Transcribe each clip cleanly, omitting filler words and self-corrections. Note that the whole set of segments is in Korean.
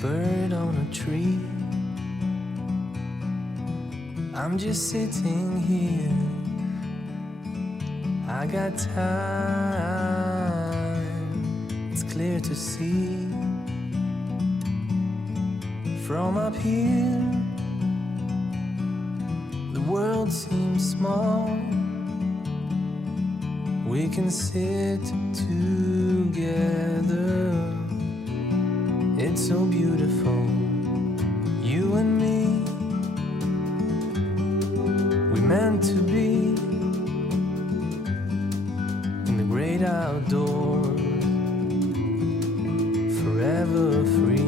bird on a tree. I'm just sitting here. I got time. It's clear to see from up here. The world seems small. We can sit together. It's so beautiful, you and me. We meant to be in the great outdoors, forever free.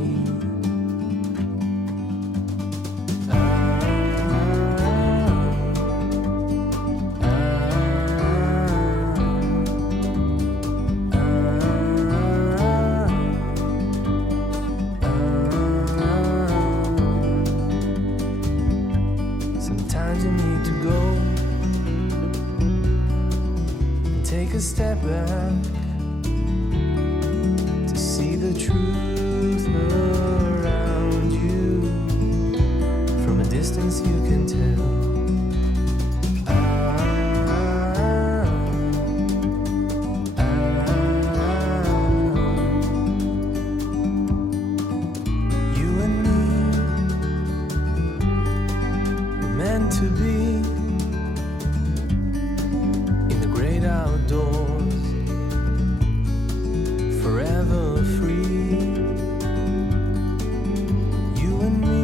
Sometimes you need to go and take a step back to see the truth around you. From a distance you can tell. You and me were meant to be in the great outdoors, forever free. You and me,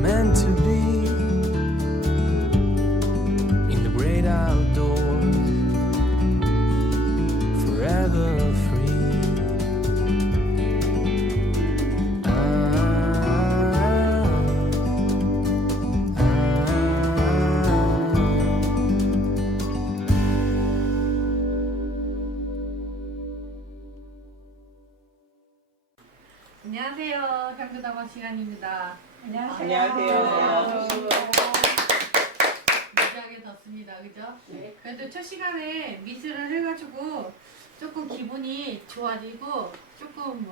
meant to be in the great outdoors, forever free. 안녕하세요. 향교다방 시간입니다. 안녕하세요. 무지하게 덥습니다. 그죠? 네. 그래도 첫 시간에 미술을 해가지고 조금 기분이 좋아지고 조금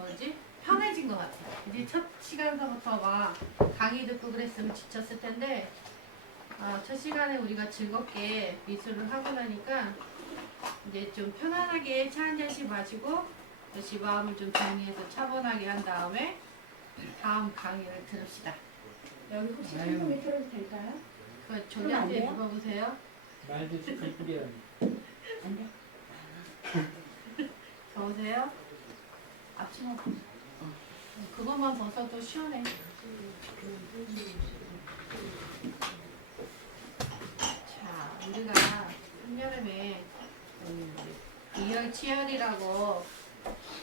편해진 것 같아요. 이제 첫 시간서부터 막 강의 듣고 그랬으면 지쳤을 텐데 첫 시간에 우리가 즐겁게 미술을 하고 나니까 이제 좀 편안하게 차 한 잔씩 마시고 다시 마음을 좀 정리해서 차분하게 한 다음에 다음 강의를 들읍시다. 여기 혹시 천국에 틀어도 될까요? 그 조리한테 돼요? 물어보세요. 말도 이쁘게 하네. 안 돼. 더우세요? 앞치마 벗어. 그것만 벗어도 시원해. 자, 우리가 한여름에 이열치열이라고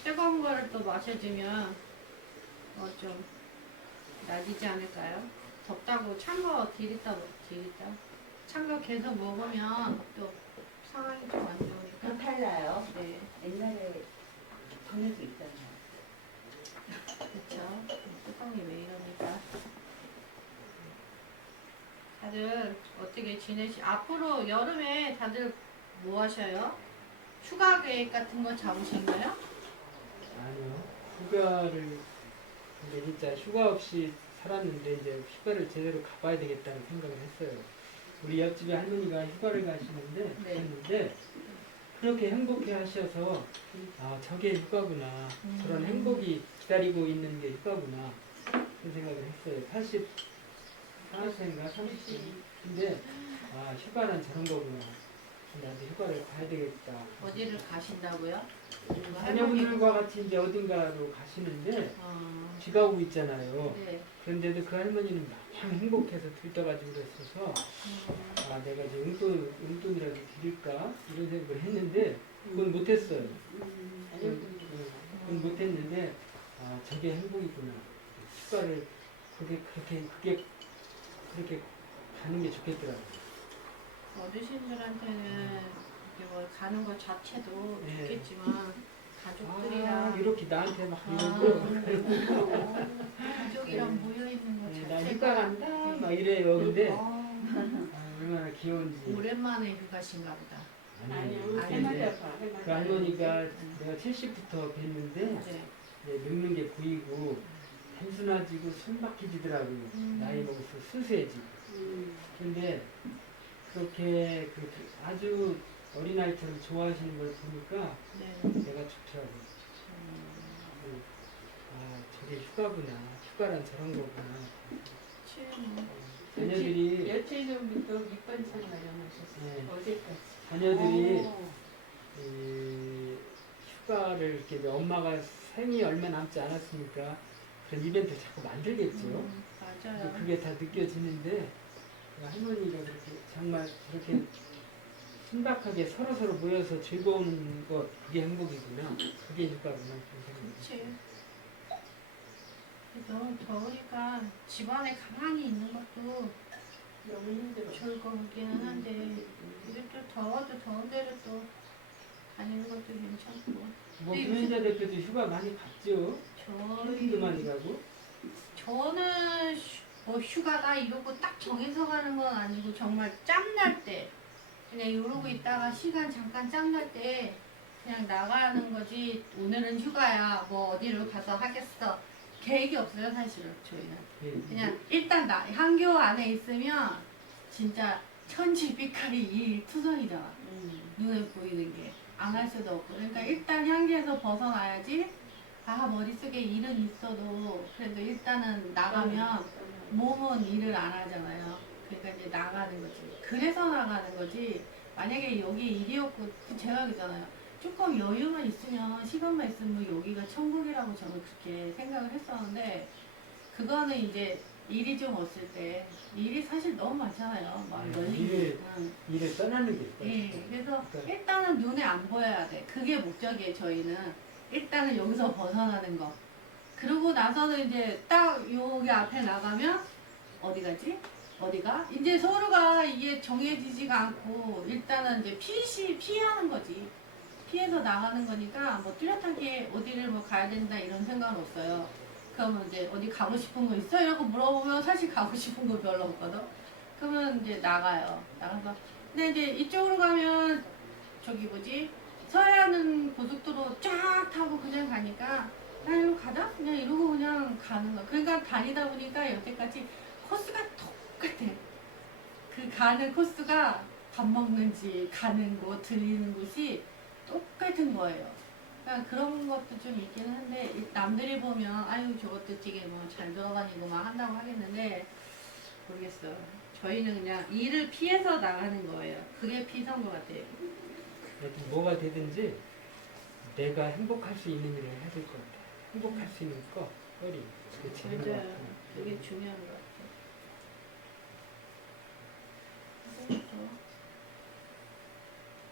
뜨거운 거를 또 마셔주면 좀 나아지지 않을까요? 덥다고 찬 거 디리다. 찬 거 계속 먹으면 또 상황이 좀 안 좋으니까. 그 달라요. 네. 옛날에 전에도 있잖아요. 그쵸? 뚜껑이 왜 이러니까. 다들 어떻게 앞으로 여름에 다들 뭐 하셔요? 휴가 계획 같은 거 잡으셨나요? 아니요. 휴가를 근데 진짜 휴가 없이 살았는데 이제 휴가를 제대로 가봐야 되겠다는 생각을 했어요. 우리 옆집에 할머니가 휴가를 가시는데 네. 갔는데 그렇게 행복해 하셔서 저게 휴가구나. 저런 행복이 기다리고 있는 게 휴가구나. 그런 생각을 했어요. 40세인가 30세. 근데 휴가는 저런 거구나. 나도 휴가를 가야 되겠다. 어디를 가신다고요? 자녀분들과 같이 이제 어딘가로 가시는데 지가오고 있잖아요. 네. 그런데도 그 할머니는 참 행복해서 들떠가지고 그랬어서 내가 이제 용돈이라도 드릴까 이런 생각을 했는데 그건 못했어요. 그건 못했는데 저게 행복이구나. 휴가를 그렇게 가는 게 좋겠더라고요. 어르신들한테는 이렇게 뭐 가는 것 자체도 네. 좋겠지만 가족들이랑 이렇게 나한테 막 이러고 가족이랑 모여 있는 것 나 자체가 휴가 간다 막 이래요. 근데 얼마나 귀여운지. 오랜만에 휴가신가 보다. 아니요. 아니요. 아니, 해마다 그 할머니가 내가 70부터 뵀는데 네. 늙는 게 보이고 단순해지고 숨막히지더라고요. 나이 먹어서 수수해지고. 근데 그렇게 아주 어린아이처럼 좋아하시는 걸 보니까 네. 내가 좋더라고요. 아, 저게 휴가구나. 휴가란 저런 거구나. 자녀들이 며칠 전부터 밑반찬 마련하셨어요. 네. 어제까지. 자녀들이 이 휴가를 이렇게 이제 엄마가 생이 얼마 남지 않았으니까 그런 이벤트 자꾸 만들겠죠. 맞아요. 근데 그게 다 느껴지는데 할머니가 그렇게 정말 그렇게 신박하게 서로 모여서 즐거운 것 그게 행복이구나. 그게 휴가구나. 그렇지. 너무 더우니까 집안에 가만히 있는 것도 너무 힘들어. 좋을 것 같기는 한데 이게 또 더워도 더운 대로 또 다니는 것도 괜찮고. 뭐 네, 김현자 대표도 휴가 많이 갔죠. 힘도 많이 가고. 저는 뭐 휴가다 이러고 딱 정해서 가는 건 아니고 정말 짬날 때 그냥 이러고 있다가 시간 잠깐 짬날 때 그냥 나가는 거지. 오늘은 휴가야 뭐 어디로 가서 하겠어 계획이 없어요 사실은 저희는. 그냥 일단 한교 안에 있으면 진짜 천지빛깔이 일투성이잖아. 눈에 보이는 게 안 할 수도 없고. 그러니까 일단 향기에서 벗어나야지. 아 머릿속에 일은 있어도 그래도 일단은 나가면 몸은 일을 안 하잖아요. 그러니까 이제 나가는 거지. 그래서 나가는 거지. 만약에 여기 일이 없고 제가 그러잖아요. 조금 여유만 있으면 시간만 있으면 여기가 천국이라고 저는 그렇게 생각을 했었는데 그거는 이제 일이 좀 없을 때 일이 사실 너무 많잖아요. 막 널리. 일을 떠나는 게 있어요. 예, 그래서 일단은 눈에 안 보여야 돼. 그게 목적이에요, 저희는. 일단은 여기서 벗어나는 거. 그러고 나서는 이제 딱 여기 앞에 나가면 어디 가지? 어디가? 이제 서로가 이게 정해지지가 않고 일단은 이제 피하는 거지. 피해서 나가는 거니까 뭐 뚜렷하게 어디를 뭐 가야 된다 이런 생각은 없어요. 그러면 이제 어디 가고 싶은 거 있어? 이러고 물어보면 사실 가고 싶은 거 별로 없거든. 그러면 이제 나가요. 나가서 근데 이제 이쪽으로 가면 저기 뭐지? 서해안은 고속도로 쫙 타고 그냥 가니까 이리로 가자? 그냥 이러고 그냥 가는 거. 그러니까 다니다 보니까 여태까지 코스가 똑같아. 그 가는 코스가 밥 먹는지 가는 곳 들리는 곳이 똑같은 거예요. 그러니까 그런 것도 좀 있기는 한데 남들이 보면 아유 저것도 되게 뭐 잘 돌아다니고 막 한다고 하겠는데 모르겠어. 저희는 그냥 일을 피해서 나가는 거예요. 그게 피서인 것 같아요. 하여튼 뭐가 되든지 내가 행복할 수 있는 일을 해야 될 것 같아. 행복할 수 있는 거, 허리. 그게 제일 것 같아. 그게 중요한 것 같아요.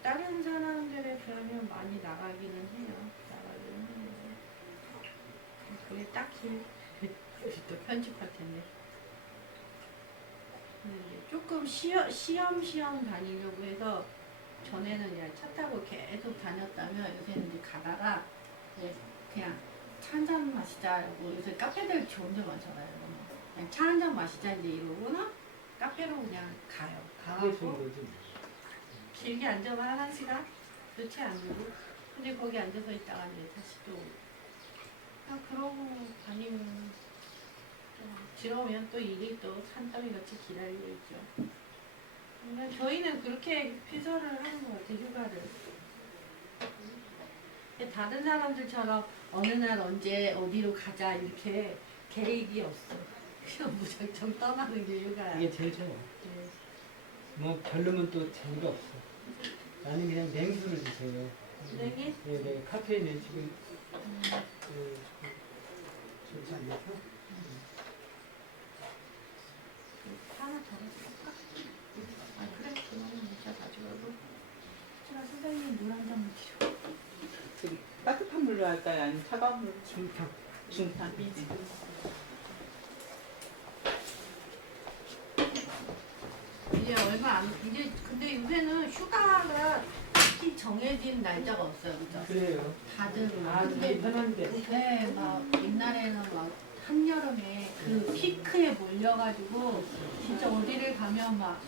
다른 사람들에 비하면 많이 나가기는 해요. 나가기는 해요. 그게 딱히 또 편집할 텐데. 근데 이제 조금 시험시험 다니려고 해서 전에는 그냥 차 타고 계속 다녔다면 요새는 이제 가다가 이제 그냥 차 한잔 마시자고 요새 카페들 좋은 데 많잖아요. 그냥 차 한잔 마시자 이제 이러고는 카페로 그냥 가요. 그게 좋은 가고 거지. 길게 앉아봐 1시간 좋지 않고 근데 거기 앉아서 있다가 이제 다시 또 그러고 다니면 지러우면 또 일이 또 산더미 같이 기다리고 있죠. 그러니까 저희는 그렇게 피서를 하는 것 같아요. 휴가를. 다른 사람들처럼 어느 날 언제 어디로 가자 이렇게 계획이 없어. 그냥 무작정 떠나는 게 휴가야. 그게 제일 좋아. 네. 뭐 별로면 또 재미가 없어. 나는 그냥 냉수를 주세요. 냉이? 예, 네, 카페인은 지금 좋지 않나서? 하나 더 해줄까? 아 그래 그거는 진짜 가져가고 제가 선생님 물 한 잔만 드려. 저기 따뜻한 물로 할까요? 아니면 차가운 물로? 중탕. 중탕. 이제 얼마 안 이제 근데 요새는 휴가가 딱히 정해진 날짜가 없어요, 그죠? 그래요. 다들 아, 근데 되게 편한데. 네, 막 옛날에는 막 한여름에 그 피크에 몰려가지고 진짜 어디를 가면 막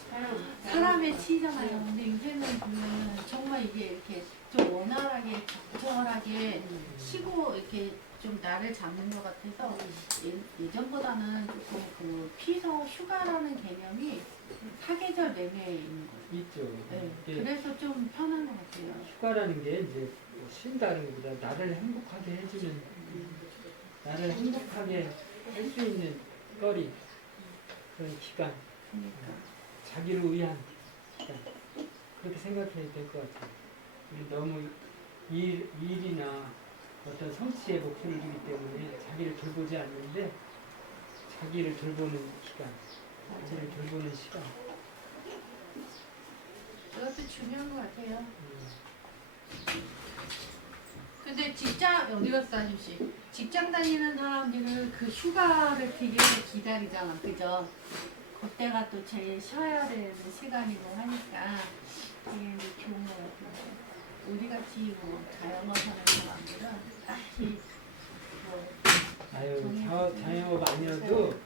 사람에 치잖아요. 근데 요새는 보면 정말 이게 이렇게 좀 원활하게 적절하게 쉬고 이렇게 좀 나를 잡는 것 같아서 예전보다는 조금 그 피서 휴가라는 개념이 사계절 내내 있는 거예요. 있죠. 네, 이게 그래서 좀 편한 것 같아요. 휴가라는 게 이제 뭐 쉰다는 것보다 나를 행복하게 해주는, 나를 행복하게 할 수 있는 거리, 그런 기간, 그러니까 자기를 위한 기간, 그렇게 생각해야 될 것 같아요. 우리 너무 일이나 어떤 성취에 목숨을 두기 때문에 자기를 돌보지 않는데 자기를 돌보는 기간, 자기를 돌보는 시간. 그것도 중요한 것 같아요. 근데 직장 어디 갔어 아저씨? 직장 다니는 사람들은 그 휴가를 되게 기다리잖아, 그죠? 그때가 또 제일 쉬어야 되는 시간이고 하니까 되게 이제 좋은 것 같아요. 우리 같이 뭐 자영업 하는 사람들은 딱히 뭐 아유, 자영업 아니어도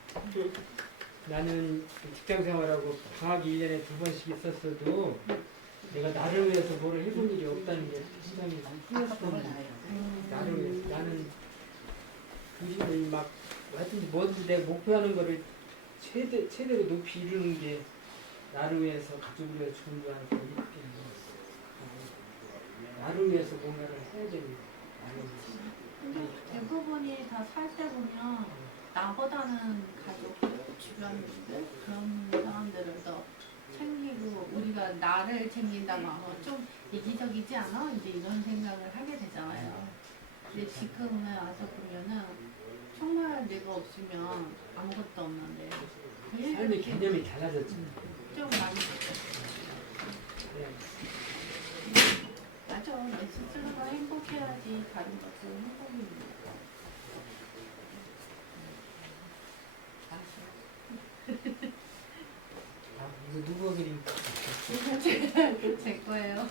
나는 직장 생활하고 방학이 1년에 2번씩 있었어도 내가 나를 위해서 뭘 해본 일이 없다는 게 굉장히 후회스러운. 나를 위해서 나는 요즘에 막 하여튼 뭐든지 내가 목표하는 거를 최대로 높이 이루는 게 나를 위해서 가족을 위해서 죽은 줄 알고 있기 때문에 나를 위해서 뭔가를 해야 되는 거예요. 근데 대부분이 다 살 때 보면 나보다는 가족들, 주변 분들 그런 사람들을 더 챙기고 우리가 나를 챙긴다면 좀 이기적이지 않아? 이제 이런 생각을 하게 되잖아요. 근데 지금은 와서 보면은 정말 내가 없으면 아무것도 없는데 삶의 개념이 달라졌지. 좀 많이 맞아. 내 스스로가 행복해야지 다른 것도 행복입니다. 아, 이거 누가 그린 제 거예요.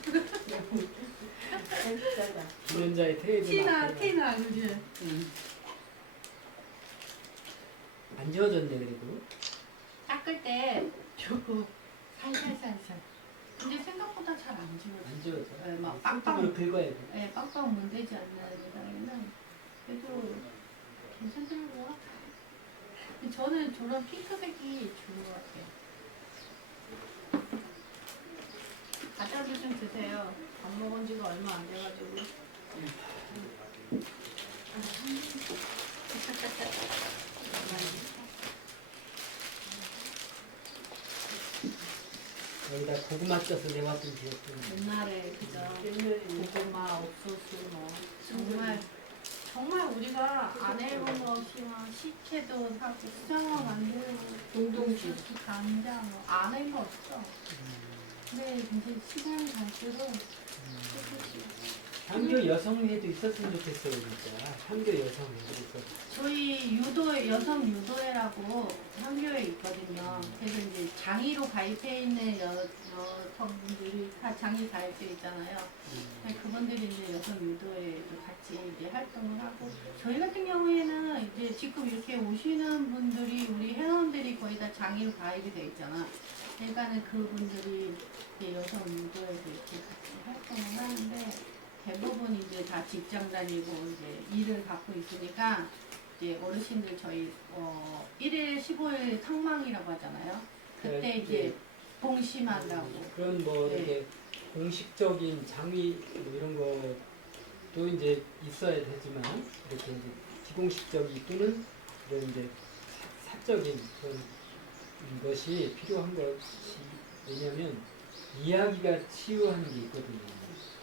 기념자의 테이블 티나, 그지? 안 지워졌네 그래도. 닦을 때 조금 살살살살. 근데 생각보다 잘 안 지워져. 안 지워져. 네, 막 손톱으로 긁어야 돼. 네, 빵빵 문대지 않는 이상에는 그래도 괜찮더라고요. 저는 저런 핑크색이 좋은 것 같아요. 과자도 좀 드세요. 밥 먹은 지가 얼마 안 돼가지고. 여기다 고구마 쪄서 내왔던 기억도 옛날에 그죠. 고구마, 옥수수 뭐 정말 우리가 안 해본 거 없이 막 식혜도 사고 수정어 만들고 동동주 감자 뭐 안 해본 거 없어. 근데 이제 시간이 갈수록 조금씩. 향교 여성회도 있었으면 좋겠어요 진짜. 향교 여성회. 그래서 저희 여성 유도회라고 향교에 있거든요. 그래서 이제 장의로 가입해 있는 여성분들이 다 장의 가입돼 있잖아요. 그분들이 이제 여성 유도회도 같이 이제 활동을 하고 저희 같은 경우에는 이제 지금 이렇게 오시는 분들이 우리 회원들이 거의 다 장의로 가입이 돼 있잖아. 그러니까는 그분들이 이제 여성 유도회도 이렇게 같이 활동을 하는데 대부분 이제 다 직장 다니고 이제 일을 갖고 있으니까 이제 어르신들 저희 1일 15일 탕망이라고 하잖아요. 그때 이제 봉심한다고. 그런 뭐 네. 이렇게 공식적인 장위 뭐 이런 것도 이제 있어야 되지만 이렇게 이제 비공식적인 또는 이런 이제 사적인 그런 것이 필요한 것이 왜냐하면 이야기가 치유하는 게 있거든요.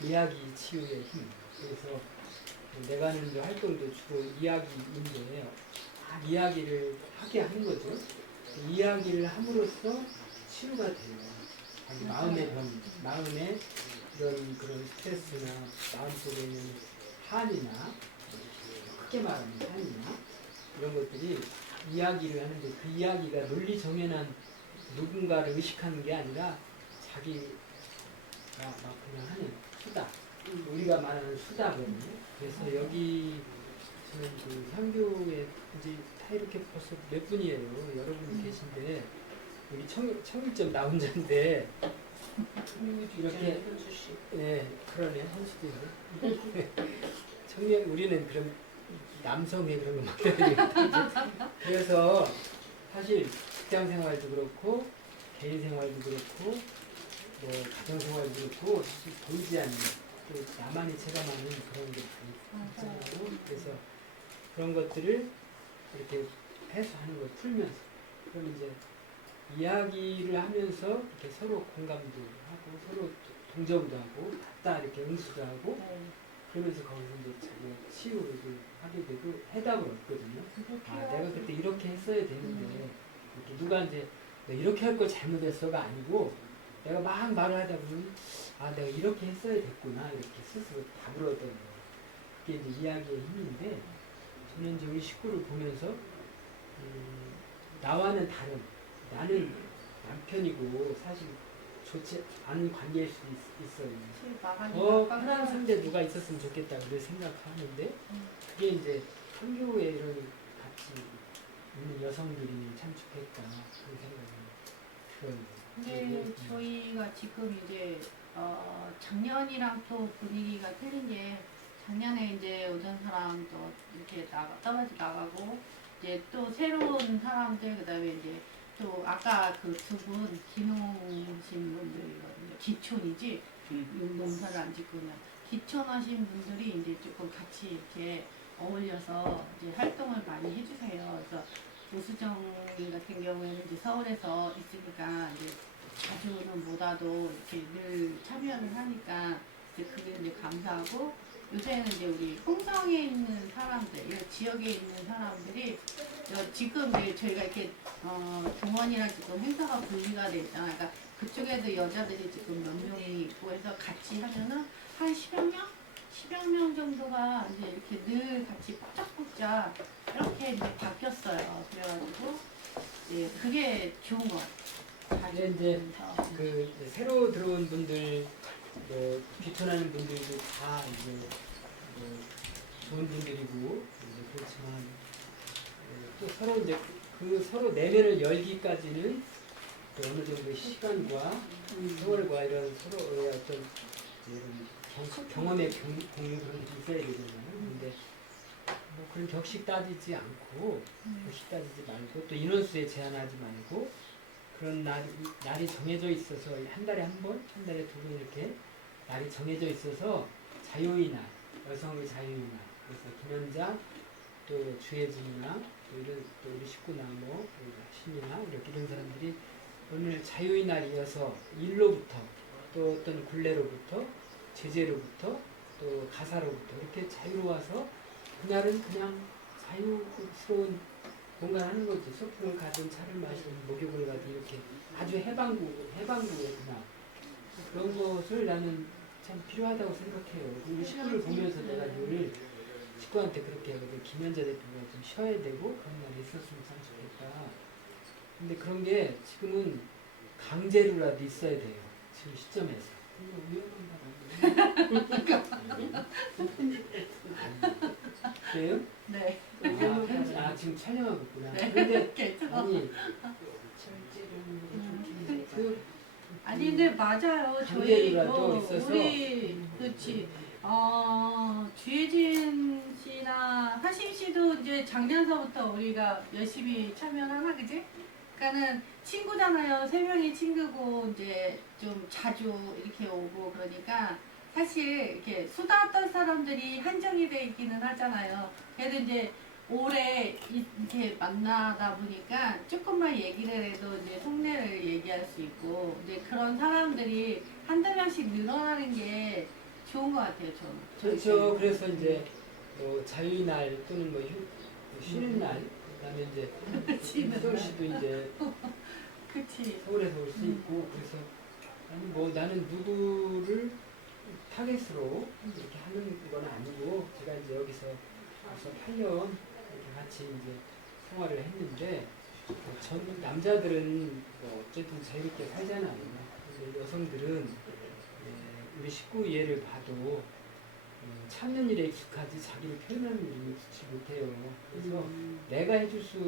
이야기 치유의 힘. 그래서 내가 하는 이제 활동도 주로 이야기인데 이야기를 하게 하는 거죠. 이야기를 함으로써 치유가 돼요. 자기 마음의 병, 마음의 이런 그런 스트레스나 마음속에 있는 한이나 크게 말하면 한이나 이런 것들이 이야기를 하는데 그 이야기가 논리 정연한 누군가를 의식하는 게 아니라 자기가 막 그냥 하는 수다. 우리가 말하는 수다거든요. 그래서 여기 저는 그 향교에 이제 다 이렇게 벌써 몇 분이에요. 여러분이 계신데 여기 청일점 나 혼자인데 이렇게 예 그러네 현수도 있네. 청년 우리는 그런 남성의 그런 거 막대요. 그래서 사실 직장 생활도 그렇고 개인 생활도 그렇고 뭐 가정 생활도 그렇고 사실 보이지 않는 또 나만이 체감하는 그런 게 많이 있잖아요. 그래서 그런 것들을 이렇게 해소하는 걸 풀면서 그럼 이제 이야기를 하면서 이렇게 서로 공감도 하고 서로 동정도 하고 같다 이렇게 응수도 하고 그러면서 거기서 이제 자기가 치유를 하게 되고 해답을 얻거든요. 아 내가 그때 이렇게 했어야 되는데 이렇게 누가 이제 내가 이렇게 할 걸 잘못했어가 아니고 내가 막 말을 하다 보면 아 내가 이렇게 했어야 됐구나 이렇게 스스로 답을 얻어요. 그게 이제 이야기의 힘인데 저는 이제 우리 식구를 보면서 나와는 다른 나는 남편이고 사실 좋지 않은 관계일 수도 있어요. 편한 상대 누가 있었으면 좋겠다 그렇게 생각하는데 그게 이제 선교에 이런 같이 있는 여성들이 참 좋겠다 그런 생각이 들어요. 근데 저희가 지금 이제 작년이랑 또 분위기가 틀린 게 작년에 이제 오전 사람도 이렇게 떨어져 나가고 이제 또 새로운 사람들 그다음에 이제 또 아까 그 두 분 기농신 분들이거든요. 기촌이지 농사를 안 짓고 그냥 기촌하신 분들이 이제 조금 같이 이렇게 어울려서 이제 활동을 많이 해주세요. 그래서 오수정님 같은 경우에는 이제 서울에서 있으니까 이제 자주는 못와도 이렇게 늘 참여를 하니까 이제 그게 이제 감사하고 요새는 이제 우리 홍성에 있는 사람들, 이 지역에 있는 사람들이 지금 이제 저희가 이렇게 동원이랑 지금 행사가 분리가 돼 있잖아요. 그러니까 그쪽에도 여자들이 지금 몇 명이 있고 해서 같이 하면은 한 10여 명? 10여 명 정도가 이제 이렇게 늘 같이 뽀짝뽀짝 이렇게 이제 바뀌었어요. 그래가지고 예, 그게 좋은 것 같아요. 자주 이제 보면서. 그 새로 들어온 분들 뭐 귀촌하는 분들도 다 이제 뭐 좋은 분들이고 이제 그렇지만 또 서로 이제 그 서로 내면을 열기까지는 또 어느 정도의 시간과 세월과 이런 서로의 어떤 이런 경험의 공유 그런 게 있어야 되잖아요. 근데 뭐 그런 격식 따지지 않고 격식 따지지 말고 또 인원수에 제한하지 말고 그런 날이 정해져 있어서 한 달에 한 번, 한 달에 두 번 이렇게 날이 정해져 있어서 자유의 날, 여성의 자유의 날. 그래서 김연자, 또 주혜진이나 또 이런 또 우리 식구나 뭐 신이나 이렇게 이런 사람들이 오늘 자유의 날이어서 일로부터 또 어떤 굴레로부터 제재로부터 또 가사로부터 이렇게 자유로워서 그날은 그냥 자유스러운 뭔가 하는 거지. 소풍을 가든 차를 마시든 목욕을 가든 이렇게 아주 해방구의 그날 그런 것을 나는 참 필요하다고 생각해요. 우리 식구를 보면서 내가 늘 식구한테 그렇게 하거든. 김연자 대표가 좀 쉬어야 되고 그런 날이 있었으면 참 좋겠다. 근데 그런 게 지금은 강제로라도 있어야 돼요. 지금 시점에서. 그래요? 네. 아 지금 촬영하고 있구나. 네. 근데 괜찮아. 아니 근데 맞아요. 저희 강제로라도 있어서 우리 그렇지. 주혜진 씨나 하심 씨도 이제 작년서부터 우리가 열심히 참여를 하나 그지? 그러니까는 친구잖아요. 세 명이 친구고 이제 좀 자주 이렇게 오고 그러니까 사실 이렇게 수다 떨 사람들이 한정이 돼 있기는 하잖아요. 그래도 이제 오래 이렇게 만나다 보니까 조금만 얘기를 해도 이제 속내를 얘기할 수 있고 이제 그런 사람들이 한두 명씩 늘어나는 게 좋은 것 같아요. 저는. 그렇죠. 그래서 이제 뭐 자유의 날 또는 뭐 쉬는 날 그다음에 이제 희정 씨도 이제 그치. 서울에서 올 수 있고 그래서 아니 뭐 나는 누구를 타겟으로 이렇게 하는 건 아니고 제가 이제 여기서 와서 8년 이렇게 같이 이제 생활을 했는데 전 남자들은 뭐 어쨌든 자유롭게 살잖아요. 근데 여성들은 우리 식구 예를 봐도 찾는 일에 익숙하지 자기를 표현하는 일에 익숙치 못해요. 그래서 내가 해줄 수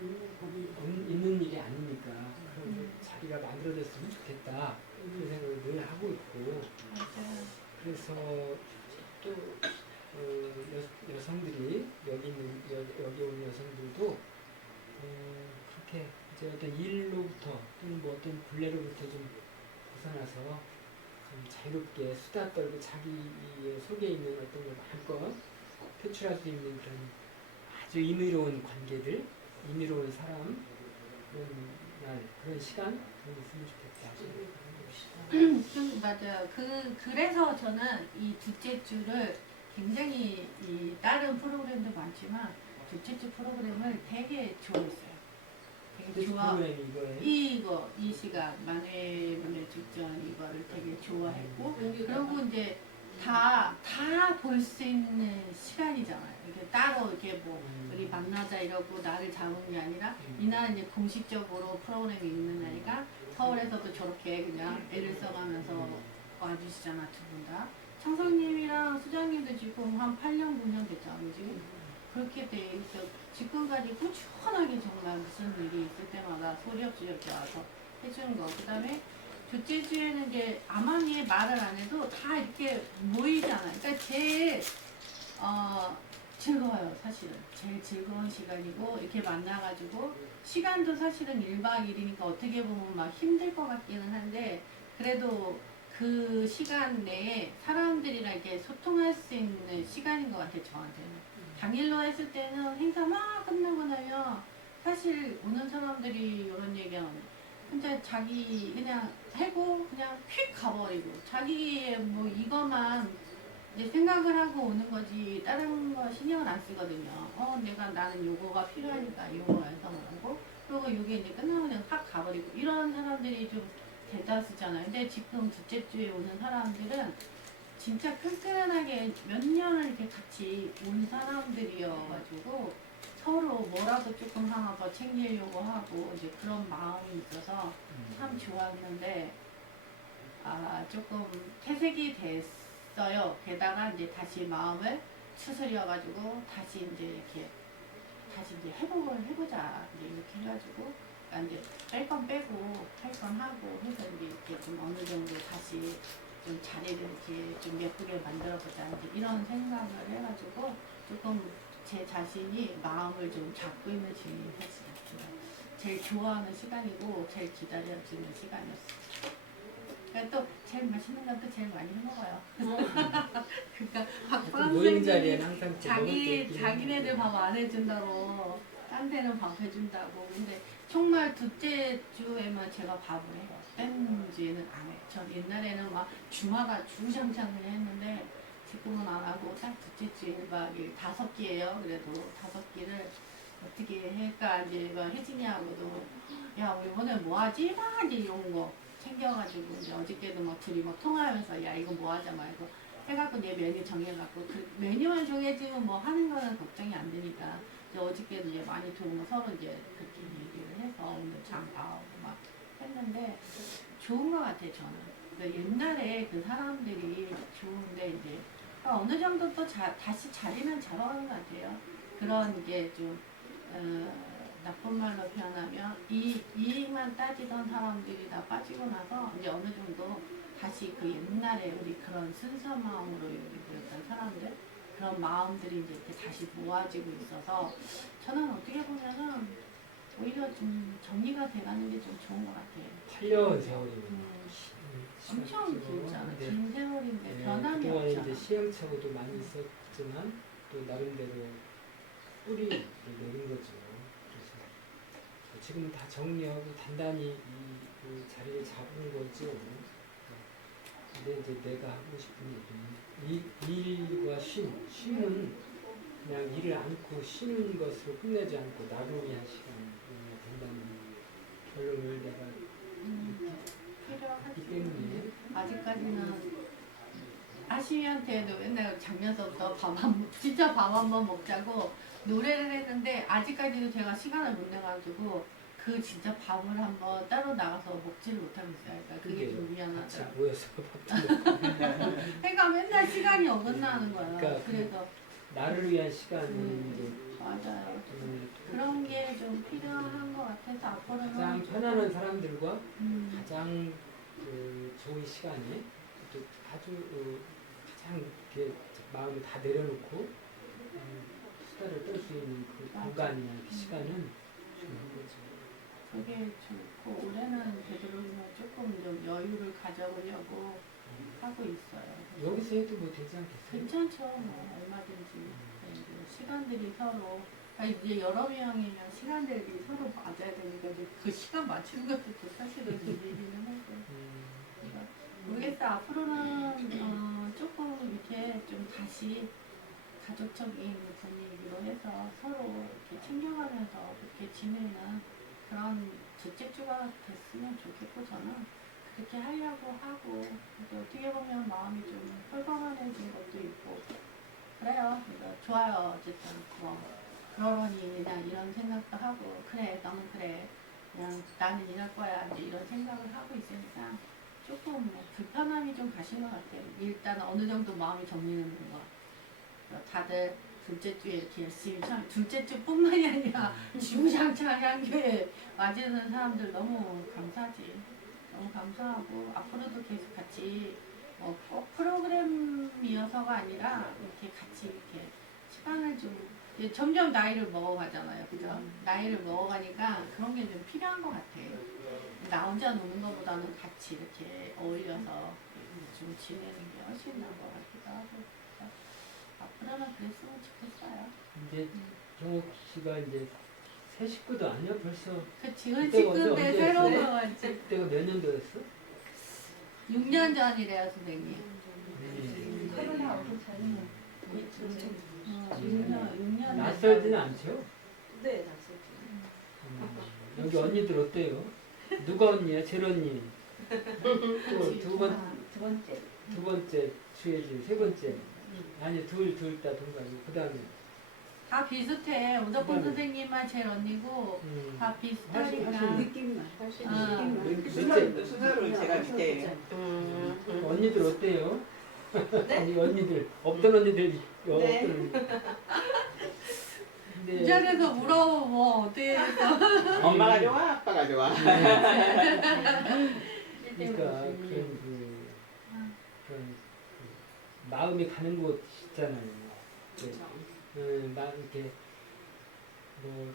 있는 일이 아니니까 그런 자리가 만들어졌으면 좋겠다. 그 생각을 늘 하고 있고 맞아요. 그래서 또 여성들이 여기 온 여성들도 그렇게 이제 어떤 일로부터 또는 뭐 어떤 굴레로부터 좀 벗어나서 좀 자유롭게 수다 떨고 자기의 속에 있는 어떤 걸 마음껏 표출할 수 있는 그런 아주 의미로운 관계들, 의미로운 사람 그런 날 그런 시간 그런 게 있으면 좋겠다. 맞아요. 그래서 저는 이 둘째 주를 굉장히 이 다른 프로그램도 많지만 둘째 주 프로그램을 되게 좋아했어요. 되게 좋아. 프로그램이 이거예요. 이 시간 만회분의 직전 이거를 되게 좋아했고 그리고 이제 다 볼 수 있는 시간이잖아요. 이렇게 따로 이렇게 뭐 우리 만나자 이러고 날을 잡은 게 아니라 이날 이제 공식적으로 프로그램이 있는 날이가 서울에서도 저렇게 그냥 애를 써가면서 와주시잖아 두 분 다. 창성님이랑 수장님도 지금 한 8년 9년 됐잖아 지금. 그렇게 돼 있어. 지금까지 꾸준하게 정말 무슨 일이 있을 때마다 소리 없이 이렇게 와서 해주는 거. 그 다음에 둘째 주에는 이제 아마니에 말을 안 해도 다 이렇게 모이잖아요. 그러니까 제일 즐거워요 사실은. 제일 즐거운 시간이고 이렇게 만나가지고 시간도 사실은 1박 2일이니까 어떻게 보면 막 힘들 것 같기는 한데 그래도 그 시간 내에 사람들이랑 이렇게 소통할 수 있는 시간인 것 같아요 저한테는. 당일로 했을 때는 행사 막 끝나고 나면 사실 오는 사람들이 이런 얘기하면 혼자 자기 그냥 하고 그냥 휙 가버리고 자기의 뭐 이것만 이제 생각을 하고 오는 거지 다른 거 신경을 안 쓰거든요. 나는 요거가 필요하니까 요거 완성하고 그리고 요게 이제 끝나고 그냥 확 가버리고 이런 사람들이 좀 대다수잖아요. 근데 지금 둘째 주에 오는 사람들은 진짜 끈끈하게 몇 년을 이렇게 같이 온 사람들이어가지고 서로 뭐라도 조금 하나 더 챙기려고 하고 이제 그런 마음이 있어서 참 좋았는데 조금 퇴색이 됐어요. 게다가 이제 다시 마음을 추스려가지고 다시 이제 회복을 해보자 이제 이렇게 해가지고 그러니까 이제 뺄 건 빼고 할 건 하고 해서 이제 이렇게 좀 어느 정도 다시 좀 자리를 이렇게 좀 예쁘게 만들어보자 이제 이런 생각을 해가지고 조금 제 자신이 마음을 좀 잡고 있는 중이 사실은 제일 좋아하는 시간이고 제일 기다려지는 시간이었어요. 그러니까 또 제일 맛있는 건 또 제일 많이 해 먹어요. 그러니까 박사 모이는 자리에 선생님이 항상 자기네들 밥 안 해준다고 딴 데는 밥 해준다고. 근데 정말 둘째 주에만 제가 밥을 해요. 딴 주에는 안 해요. 전 옛날에는 막 주마다 주장창을 했는데 지금은 안 하고 딱 둘째 주 1박 2일 5끼예요. 그래도 5끼를 어떻게 할까 이제 막 혜진이하고도 야 우리 오늘 뭐 하지? 막 이제 이런 거 챙겨가지고 이제 어저께도 막 둘이 막 통화하면서 야 이거 뭐 하자 말고 해갖고 이제 메뉴 정해갖고 그 메뉴만 정해지면 뭐 하는 거는 걱정이 안 되니까 이제 어저께도 이제 많이 도움을 서로 이제 그렇게 얘기를 해서 오늘 장 봐오고 막 했는데 좋은 것 같아요 저는. 그러니까 옛날에 그 사람들이 좋은데 이제 어느 정도 또 다시 자리는 잡아가는 것 같아요. 그런 게 좀 나쁜 말로 표현하면 이익만 따지던 사람들이 다 빠지고 나서 이제 어느 정도 다시 그 옛날에 우리 그런 순수한 마음으로 여기였던 사람들 그런 마음들이 이제 이렇게 다시 모아지고 있어서 저는 어떻게 보면은 오히려 좀 정리가 돼가는 게 좀 좋은 것 같아요. 8년 세월이 엄청 길잖아. 긴 세월인데 변함이 그동안에 없잖아. 이제 시행착오도 많이 있었지만 또 나름대로 뿌리를 내린 거죠. 그래서 지금 다 정리하고 단단히 그 자리를 잡은 거죠. 근데 이제 내가 하고 싶은 얘기는 일과 쉼은 그냥 일을 않고 쉬는 것으로 끝내지 않고 나를 위한 시간 단단히 결론을 내가 필요하기 때문에 아직까지는 아시미한테도 맨날 작년서부터 진짜 밥 한 번 먹자고 노래를 했는데 아직까지도 제가 시간을 못 내가지고 그 진짜 밥을 한번 따로 나가서 먹지를 못하겠어요. 그러니까 그게 좀 같이 미안하더라고요. 모여서 밥도 먹고 그러니까 맨날 시간이 어긋나는 거야. 그러니까 그래서 나를 위한 시간이 맞아요. 이제 그런 게 좀 필요한 것 같아서 앞으로는 가장 좀, 편안한 사람들과 음, 가장 좋은 시간에 또 아주 가장 이렇게 마음을 다 내려놓고 수다를 떨 수 있는 그 맞아. 공간이나 그 시간은 좋은 거죠. 그게 좋고 올해는 되도록이면 조금 좀 여유를 가져보려고 하고 있어요. 여기서 해도 뭐 되지 않겠어요? 괜찮죠. 뭐 얼마든지 네, 이제 시간들이 서로 이제 여러 명이면 시간들이 서로 맞아야 되니까 이제 그 시간 맞추는 것도 사실은 좀 일이는 하고 그러니까 모르겠어. 앞으로는 조금 이렇게 좀 다시 가족적인 분위기로 해서 서로 이렇게 챙겨가면서 이렇게 지내는 그런 주택주가 됐으면 좋겠고 저는 그렇게 하려고 하고 또 어떻게 보면 마음이 좀 홀가분해진 것도 있고 그래요. 그러니까 좋아요. 어쨌든 뭐 그러니 그냥 이런 생각도 하고 그래 너는 그래 그냥 나는 이럴 거야 이제 이런 생각을 하고 있으니까 조금 뭐 불편함이 좀 가신 것 같아요. 일단 어느 정도 마음이 정리는 된 거. 다들 둘째 주에 이렇게 열심히 참 둘째 주뿐만이 아니라 주구장창 향교에 와주는 사람들 너무 감사하지. 너무 감사하고 앞으로도 계속 같이 꼭 프로그램이어서가 아니라 이렇게 같이 이렇게 시간을 좀 이제 점점 나이를 먹어가잖아요. 그죠? 나이를 먹어가니까 그런 게 좀 필요한 것 같아요. 나 혼자 노는 것보다는 같이 이렇게 어울려서 좀 지내는 게 훨씬 나은 것 같기도 하고. 앞으로는 그랬으면 좋겠어요. 이제 경옥 씨가 이제 새 식구도 아니야 벌써. 그 지은 그때가 식구인데 언제 새로운 했어요? 거 같지. 그때가 몇 년도였어? 6년 전이래요, 선생님. 6년 낯설지는 않죠? 네, 낯설죠. 여기 언니들 어때요? 누가 언니야? 젤 언니. 또 두 번째 수혜진, 세 번째. 아니 둘 다 동갑이고 그 다음에 다 비슷해. 오덕분 그다음에- 선생님만 제일 언니고 다 비슷하니까. 느낌만. 어. 순서로 제가 밑에. 언니들 어때요? 아니 언니들 없던 언니들 네. 없던 언니들. 이 자리에서 물어보면 뭐 어떻게 해서. 엄마가 좋아, 아빠가 좋아. 그러니까 그런 마음이 가는 곳 있잖아요. 막 이렇게 뭐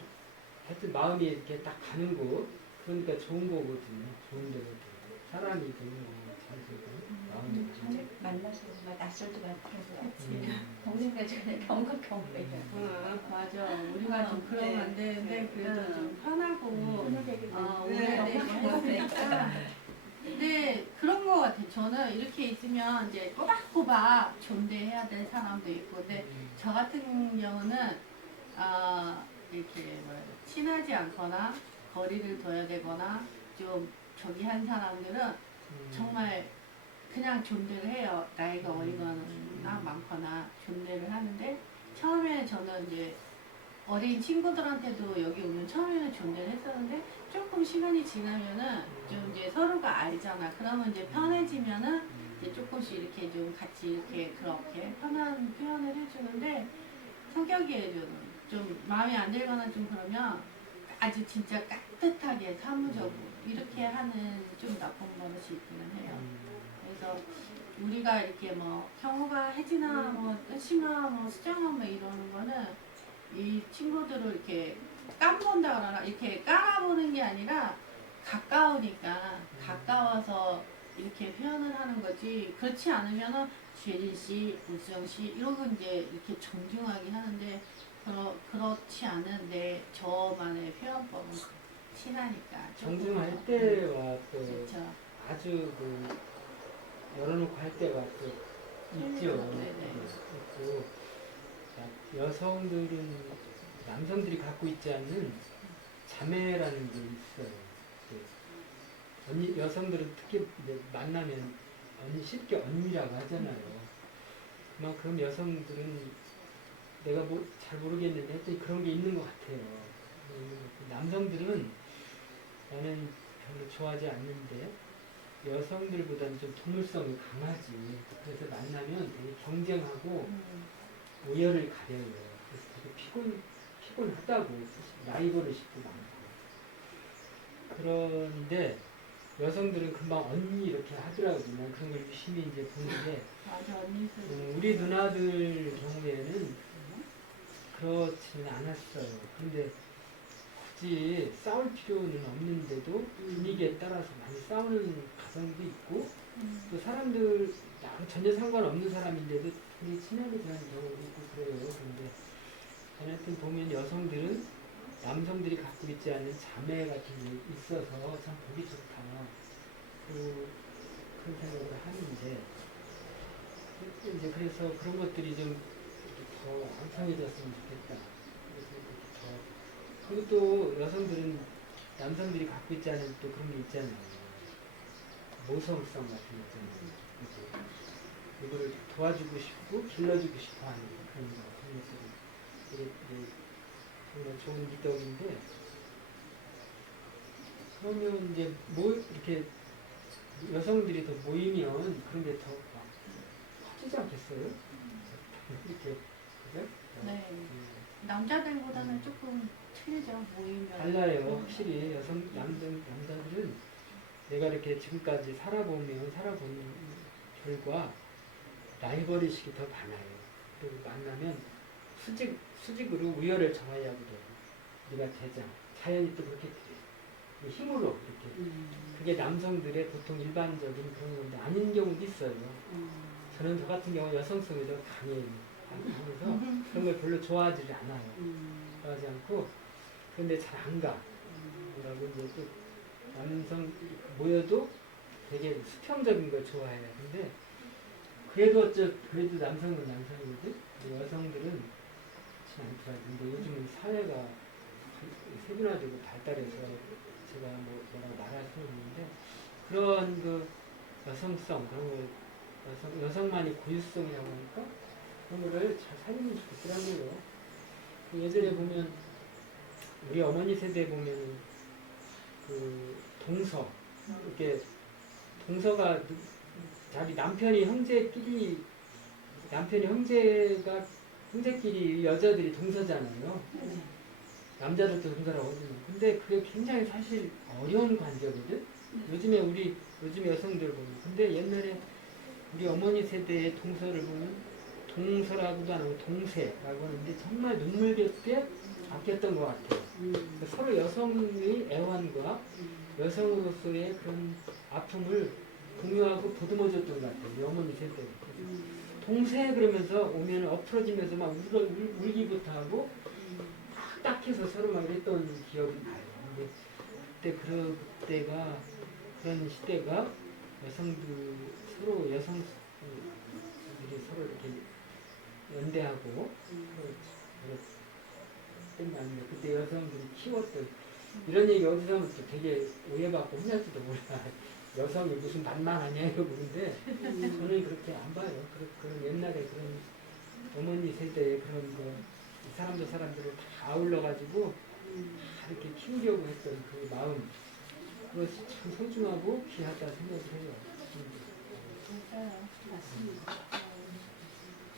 하여튼 마음이 이렇게 딱 가는 곳 그러니까 좋은 거거든요. 좋은 데거든요. 사람이 되는 거 장소가 마음이 가는 만나서 막 낯설지가 않더라고요. 그치. 동생들한테 경각경배. 맞아. 우리가 좀 그러면 안 되는데 그래도 좀 편하고 네. 오래되고 했으니까. 근데 그런 거 같아. 저는 이렇게 있으면 이제 꼬박꼬박 존대해야 될 사람도 있고, 근데 저 같은 경우는 이렇게 친하지 않거나 거리를 둬야 되거나 좀 저기 한 사람들은 정말 그냥 존대를 해요. 나이가 어리거나 많거나 존대를 하는데 처음에 저는 이제 어린 친구들한테도 여기 오면 처음에는 존대를 했었는데 조금 시간이 지나면은 좀 이제 서로가 알잖아. 그러면 이제 편해지면은 이제 조금씩 이렇게 좀 같이 이렇게 그렇게 편한 표현을 해주는데 성격이 좀 마음에 안 들거나 좀 그러면 아주 진짜 깍듯하게 사무적으로 이렇게 하는 좀 나쁜 버릇이 있기는 해요. 그래서 우리가 이렇게 뭐 경호가 혜진아 뭐 심아 뭐 수정아 뭐 이러는 거는 이 친구들을 이렇게 깜본다 그러나 이렇게 깔아보는 게 아니라 가까우니까 가까워서 이렇게 표현을 하는 거지. 그렇지 않으면은 주혜진 씨, 우수영 씨 이런 건 이제 이렇게 정중하게 하는데 그렇지 않은데 저만의 표현법은 친하니까 정중할 때와 또 그렇죠. 아주 열어놓고 할 때가 또 있죠. 네네. 있고 여성들은 남성들이 갖고 있지 않는 자매라는 게 있어요. 여성들은 특히 이제 만나면 쉽게 언니라고 하잖아요. 그만큼 여성들은 내가 뭐 잘 모르겠는데 하여튼 그런 게 있는 것 같아요. 남성들은 나는 별로 좋아하지 않는데 여성들보다는 좀 동물성이 강하지. 그래서 만나면 되게 경쟁하고 오열을 가려요. 그래서 되게 피곤하다고 라이벌을 싶고 많고. 그런데 여성들은 금방 언니 이렇게 하더라고요. 난 그런 걸 유심히 이제 보는데 맞아, 언니들. 우리 누나들 경우에는 그렇지는 않았어요. 근데 굳이 싸울 필요는 없는데도 분위기에 따라서 많이 싸우는 가정도 있고 또 사람들 나랑 전혀 상관없는 사람인데도 되게 친하게 지내는 경우도 있고 그래요. 근데 하여튼 보면 여성들은 남성들이 갖고 있지 않은 자매 같은 게 있어서 참 보기 좋다. 그런 생각을 하는데 이제 그래서 그런 것들이 좀 더 왕성해졌으면 좋겠다. 그래서 이렇게 더 그리고 또 여성들은 남성들이 갖고 있지 않은 또 그런 게 있잖아요. 모성성 같은 게 있잖아요. 이제 이거를 도와주고 싶고 길러주고 싶어 하는 그런 것들이 되게 정말 좋은 기덕인데 그러면 이제 이렇게 여성들이 더 모이면 그런 게 더 커지지 않겠어요? 이렇게 그죠? 네. 남자들보다는 조금 틀리죠. 모이면. 달라요. 확실히 남자들은 내가 이렇게 지금까지 살아본 결과 라이벌의식이 더 많아요. 그리고 만나면 수직으로 우열을 정하려고 해요. 네가 대장. 자연이 또 그렇게 돼요. 힘으로 이렇게. 그게 남성들의 보통 일반적인 그런 건데 아닌 경우도 있어요. 저는 저 같은 경우 여성성이 더 강해요. 그래서 그런 걸 별로 좋아하지 않아요. 좋아하지 않고 그런데 잘 안 가. 그러고 이제 또 남성 모여도 되게 수평적인 걸 좋아해요. 근데 그래도 남성은 남성이거든. 여성들은 그렇지 않더라고요. 근데 요즘은 사회가 세분화되고 발달해서 제가 뭐라고 말할 수는 없는데 그런 그 여성성 그런 걸 여성만이 고유성이라고 하니까 그런 거를 잘 살리면 좋겠더라고요. 예전에 보면 우리 어머니 세대에 보면 그 동서 이렇게 동서가 자기 형제끼리 여자들이 동서잖아요. 남자들도 동서라고 하지만 근데 그게 굉장히 사실 어려운 관계거든. 요즘에 여성들 보면 근데 옛날에 우리 어머니 세대의 동서를 보면 동서라고도 안 하고 동세라고 하는데 정말 눈물겹게 아꼈던 것 같아요. 그러니까 서로 여성의 애환과 여성으로서의 그런 아픔을 공유하고 보듬어줬던 것 같아요. 우리 어머니 세대. 동세 그러면서 오면 엎어지면서 막 울기부터 하고 딱딱해서 서로 막 이랬던 기억이 나요. 근데 그때가 그런 시대가 여성들이 서로 이렇게 연대하고 그랬던 거 아니에요. 그때 여성들이 키웠던 이런 얘기 어디서 하면 또 되게 오해받고 혼날지도 몰라. 여성이 무슨 만만하냐 이러고 그러는데 저는 그렇게 안 봐요. 그런 옛날에 그런 어머니 세대의 그런 거 사람들을 다 아울러가지고 다 이렇게 키우려고 했던 그 마음 그것이 참 소중하고 귀하다 생각을 해요. 맞아요. 맞습니다.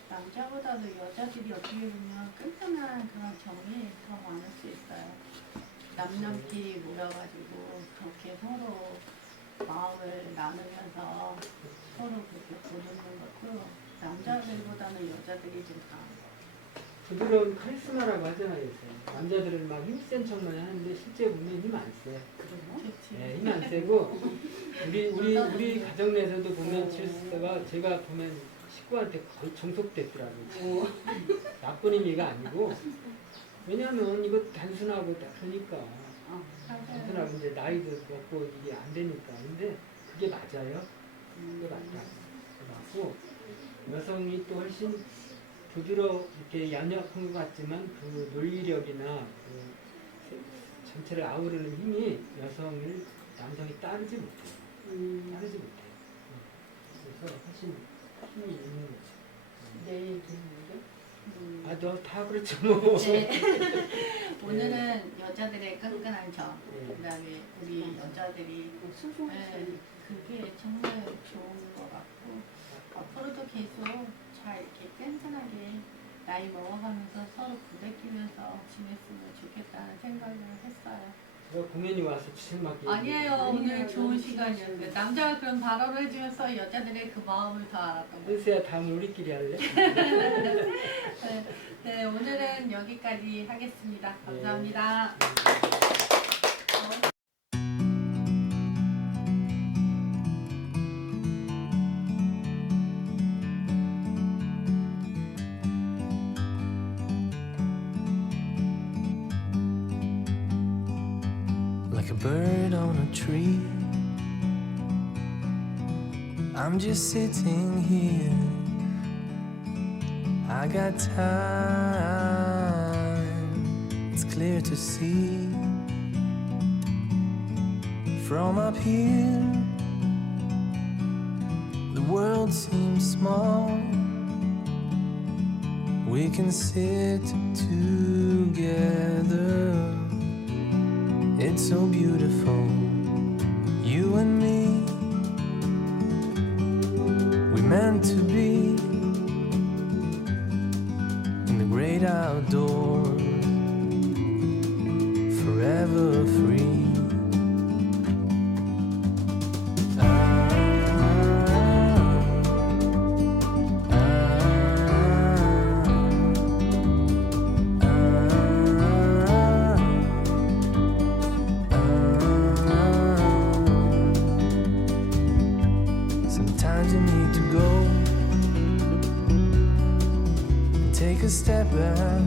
남자보다도 여자들이 어떻게 보면 끈끈한 그런 정이 더 많을 수 있어요. 남녀끼리 모여가지고 그렇게 서로 마음을 나누면서 서로 그렇게 보듬는 것도 남자들보다는 여자들이 좀 강해요. 부드러운 카리스마라고 하잖아요. 요새. 남자들은 막 힘센 척만 하는데 실제 보면 힘 안 세. 네, 힘 안 세고 우리 가정 내에서도 보면 질서가 제가 보면 식구한테 거의 종속됐더라고요. 나쁜 의미가 아니고 왜냐하면 이거 단순하고 그러니까 단순하고 이제 나이도 먹고 이게 안 되니까 근데 그게 맞아요. 그게 맞다. 맞고 여성이 또 훨씬 이렇게 연약한 것 같지만 그 논리력이나 그 전체를 아우르는 힘이 남성이 따르지 못해요. 그래서 훨씬 힘이 있는 거죠. 내일 듣는 거죠? 너 다 그렇죠 뭐. 네. 오늘은 여자들의 끈끈한 정, 예. 그다음에 우리 여자들이 그게 정말 좋은 것 같고 앞으로도 계속 잘 이렇게 끈끈하게 나이 먹어가면서 서로 부대끼면서 지냈으면 좋겠다는 생각을 했어요. 제가 공연이 와서 주책맞게 아니에요. 오늘 좋은 시간이었어요. 남자가 그런 발언을 해주면서 여자들의 그 마음을 더 알았던 것 같아요. 은수야 다음 우리끼리 할래? 네, 오늘은 여기까지 하겠습니다. 감사합니다. Like a bird on a tree, I'm just sitting here. I got time, it's clear to see. From up here, the world seems small. We can sit together. It's so beautiful, you and me. We meant to be in the great outdoors, forever free. Sometimes you need to go and take a step back